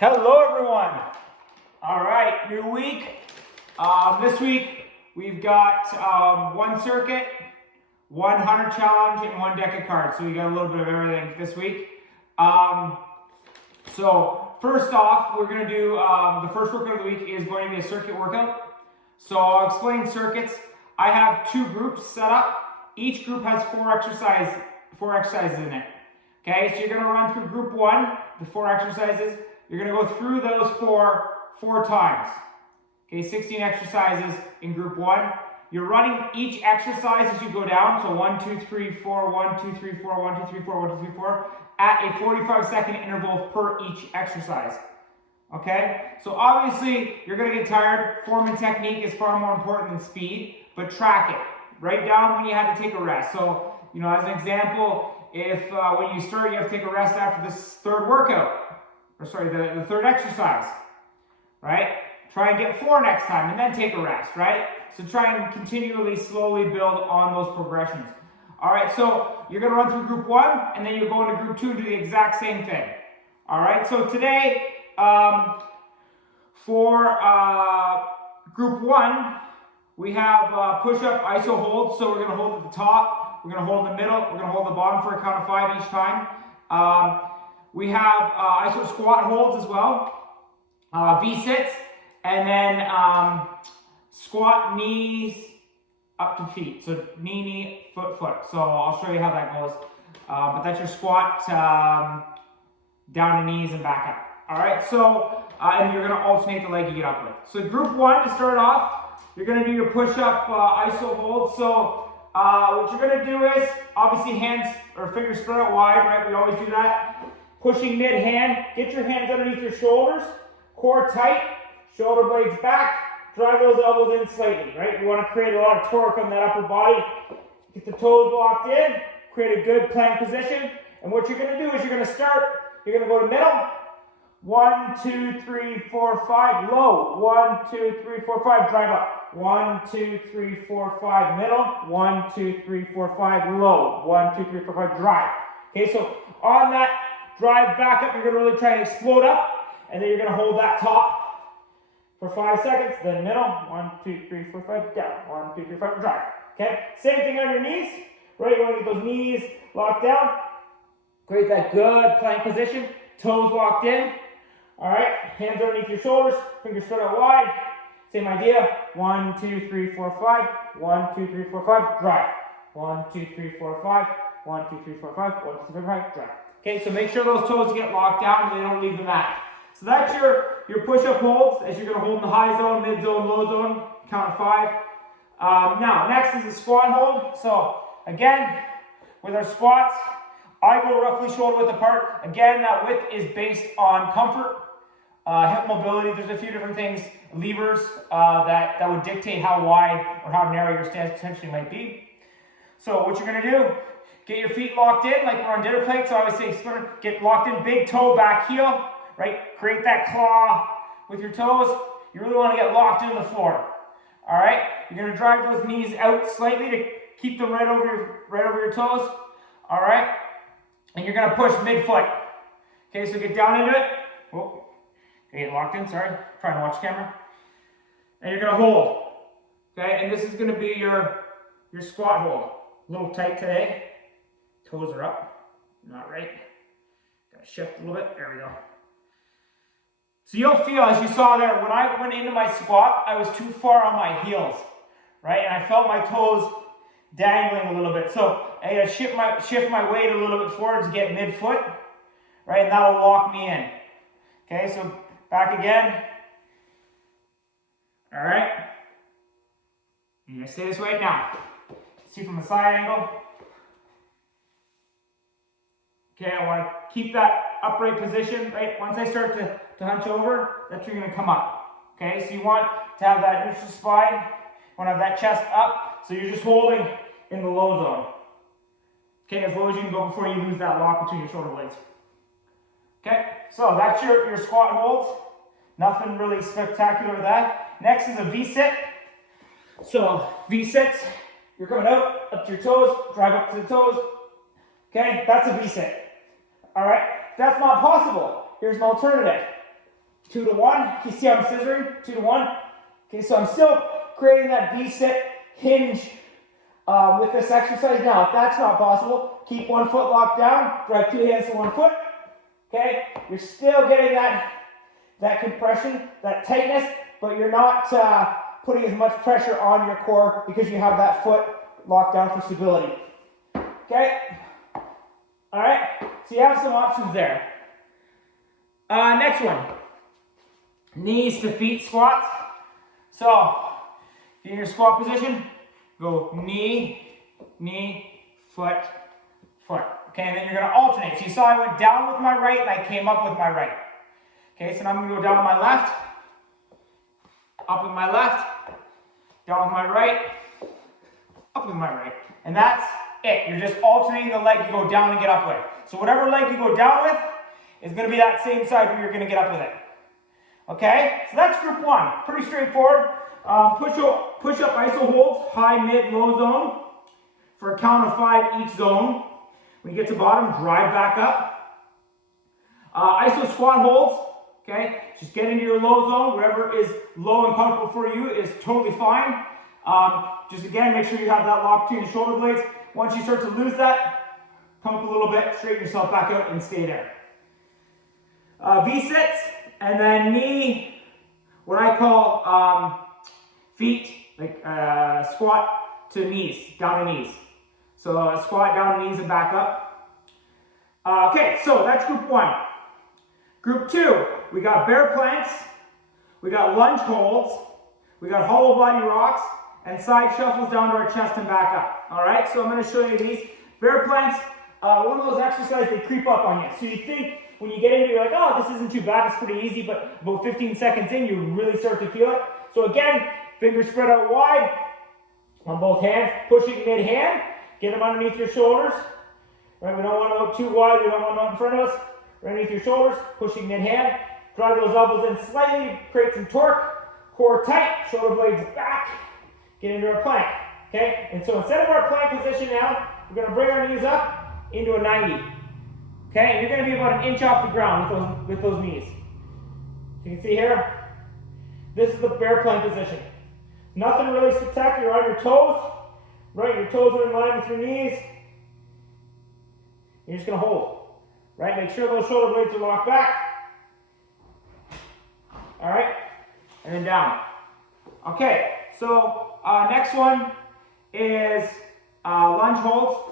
Hello everyone. All right, new week. This week we've got one circuit, 100 challenge, and one deck of cards. So we got a little bit of everything this week. So first off, we're going to do the first workout of the week is going to be a circuit workout. So I'll explain circuits. I have two groups set up. Each group has four exercises in it. Okay, so you're going to run through group one, the four exercises. You're going to go through those four times. Okay, 16 exercises in group one. You're running each exercise as you go down. So 1, 2, 3, 4, 1, 2, 3, 4, 1, 2, 3, 4, 1, 2, 3, 4 at a 45-second interval per each exercise. Okay, so obviously you're going to get tired. Form and technique is far more important than speed, but track it. Write down when you had to take a rest. So, as an example, if when you start you have to take a rest after this third workout, the third exercise, right? Try and get 4 next time and then take a rest, right? So try and continually, slowly build on those progressions. All right, so you're gonna run through group one and then you'll go into group two and do the exact same thing. All right, so today, for group one, we have push-up iso holds. So we're gonna hold at the top, we're gonna hold in the middle, we're gonna hold the bottom for a count of 5 each time. We have iso squat holds as well, V-sits, and then squat knees up to feet. So knee, foot. So I'll show you how that goes. But that's your squat down to knees and back up. All right, so, and you're gonna alternate the leg you get up with. So group one, to start off, you're gonna do your push-up iso hold. So what you're gonna do is, obviously hands or fingers spread out wide, right? We always do that. Pushing mid-hand, get your hands underneath your shoulders, core tight, shoulder blades back, drive those elbows in slightly, right? You want to create a lot of torque on that upper body. Get the toes locked in, create a good plank position. And what you're going to do is you're going to go to middle. 1, 2, 3, 4, 5, low. 1, 2, 3, 4, 5, drive up. 1, 2, 3, 4, 5, middle. 1, 2, 3, 4, 5, low. 1, 2, 3, 4, 5, drive. Okay, so on that drive back up, you're going to really try and explode up, and then you're going to hold that top for 5 seconds, then middle, 1, 2, 3, 4, 5, down, 1, 2, 3, 4, drive. Okay, same thing on your knees, right? You want to get those knees locked down, create that good plank position, toes locked in. All right, hands underneath your shoulders, fingers spread out wide. Same idea, 1, 2, 3, 4, 5, 1, 2, 3, 4, 5, drive. 1, 2, 3, 4, 5, 1, 2, 3, 4, 5, 1, 2, 3, 4, 5, drive. Okay, so make sure those toes get locked down and they don't leave the mat. So that's your push-up holds, as you're going to hold in the high zone, mid zone, low zone, count of 5. Now, next is the squat hold. So again, with our squats, I go roughly shoulder width apart. Again, that width is based on comfort, hip mobility. There's a few different things, levers that would dictate how wide or how narrow your stance potentially might be. So what you're going to do, get your feet locked in like we're on dinner plate. So I would say get locked in, big toe, back heel, right? Create that claw with your toes. You really want to get locked into the floor. All right? You're going to drive those knees out slightly to keep them right over your toes. All right? And you're going to push mid-foot. Okay, so get down into it. Oh, get locked in, sorry. Trying to watch the camera. And you're going to hold. Okay, and this is going to be your squat hold. A little tight today. Toes are up. Not right. Gotta shift a little bit. There we go. So you'll feel, as you saw there, when I went into my squat, I was too far on my heels, right? And I felt my toes dangling a little bit. So I gotta shift my weight a little bit forward to get mid-foot, right? And that'll lock me in. Okay, so back again. All right. You're gonna stay this way now. See from the side angle. Okay, I want to keep that upright position, right? Once I start to hunch over, that's where you're going to come up. Okay, so you want to have that neutral spine. You want to have that chest up, so you're just holding in the low zone. Okay, as low as you can go before you lose that lock between your shoulder blades. Okay, so that's your squat holds. Nothing really spectacular with that. Next is a V-sit. So V-sits, you're coming out, up to your toes, drive up to the toes. Okay, that's a V-sit. All right, if that's not possible, here's an alternative. 2 to 1. You see I'm scissoring? 2 to 1. Okay, so I'm still creating that V-sit hinge with this exercise. Now, if that's not possible, keep one foot locked down, drive 2 hands to one foot. Okay, you're still getting that compression, that tightness, but you're not putting as much pressure on your core because you have that foot locked down for stability. Okay, all right, so you have some options there. Next one, knees to feet squats. So, if you're in your squat position, go knee, knee, foot, foot. Okay, and then you're going to alternate. So you saw I went down with my right and I came up with my right. Okay, so now I'm going to go down with my left, up with my left, down with my right, up with my right. And that's it. You're just alternating the leg you go down and get up with. So whatever leg you go down with is going to be that same side where you're going to get up with it. Okay, so that's group 1. Pretty straightforward. Push-up iso holds, high, mid, low zone for a count of 5 each zone. When you get to bottom, drive back up. Iso squat holds, okay? Just get into your low zone. Whatever is low and comfortable for you is totally fine. Just again, make sure you have that lock between the shoulder blades. Once you start to lose that, come up a little bit, straighten yourself back out and stay there. V-sits, and then knee, what I call feet, like squat to knees, down to knees. So squat down to knees and back up. Okay, so that's group 1. Group 2, we got bear planks, we got lunge holds, we got hollow body rocks, and side shuffles down to our chest and back up. All right, so I'm going to show you these. Bear planks, one of those exercises, they creep up on you. So you think when you get into it, you're like, oh, this isn't too bad, it's pretty easy, but about 15 seconds in, you really start to feel it. So again, fingers spread out wide on both hands, pushing mid-hand, get them underneath your shoulders. Right, we don't want to go too wide, we don't want them in front of us. Right underneath your shoulders, pushing mid-hand. Drive those elbows in slightly, create some torque, core tight, shoulder blades back, get into our plank. Okay, and so instead of our plank position now, we're going to bring our knees up into a 90. Okay, and you're going to be about an inch off the ground with those knees. You can see here, this is the bear plank position. Nothing really spectacular on your toes. Right, your toes are in line with your knees. You're just going to hold. Right, make sure those shoulder blades are locked back. All right, and then down. Okay, so next one is lunge holds.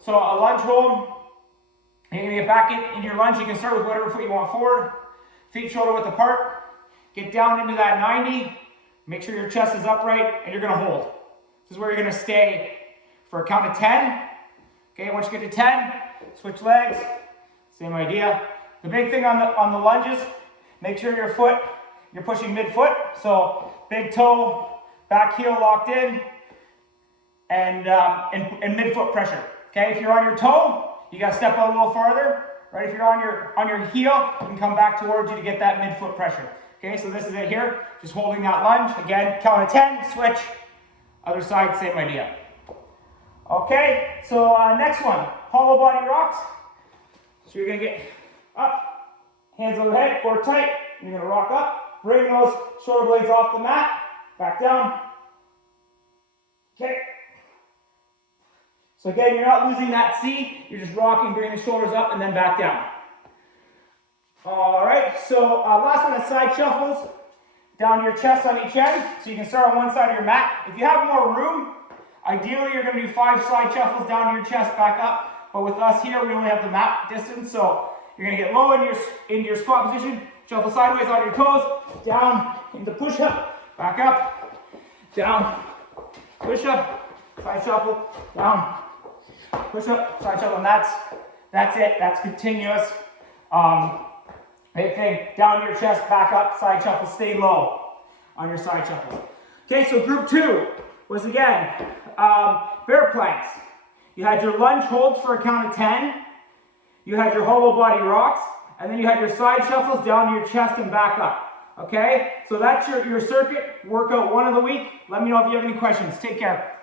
So a lunge hold, you're going to get back into your lunge. You can start with whatever foot you want forward. Feet shoulder width apart. Get down into that 90. Make sure your chest is upright, and you're going to hold. This is where you're going to stay for a count of 10. Okay, once you get to 10, switch legs. Same idea. The big thing on the lunges, make sure your foot, you're pushing mid-foot. So big toe, back heel locked in, and mid-foot pressure. Okay, if you're on your toe, you got to step out a little farther. Right, if you're on your heel, you can come back towards you to get that mid-foot pressure. Okay, so this is it here. Just holding that lunge. Again, count of 10, switch. Other side, same idea. Okay, so next one, hollow body rocks. So you're going to get up, hands overhead, core tight. You're going to rock up, bring those shoulder blades off the mat, back down. Okay. So again, you're not losing that C. You're just rocking, bringing the shoulders up, and then back down. All right, so last one is side shuffles. Down your chest on each end. So you can start on one side of your mat. If you have more room, ideally you're going to do 5 side shuffles down your chest, back up. But with us here, we only have the mat distance, so you're going to get low in your squat position, shuffle sideways on your toes, down into push-up, back up, down, push-up, side shuffle, down, push-up, side shuffle, and that's it. That's continuous. Big thing, down your chest, back up, side shuffle, stay low on your side shuffles. Okay, so group 2 was again, bear planks. You had your lunge holds for a count of 10. You had your hollow body rocks. And then you had your side shuffles down to your chest and back up. Okay? So that's your circuit workout 1 of the week. Let me know if you have any questions. Take care.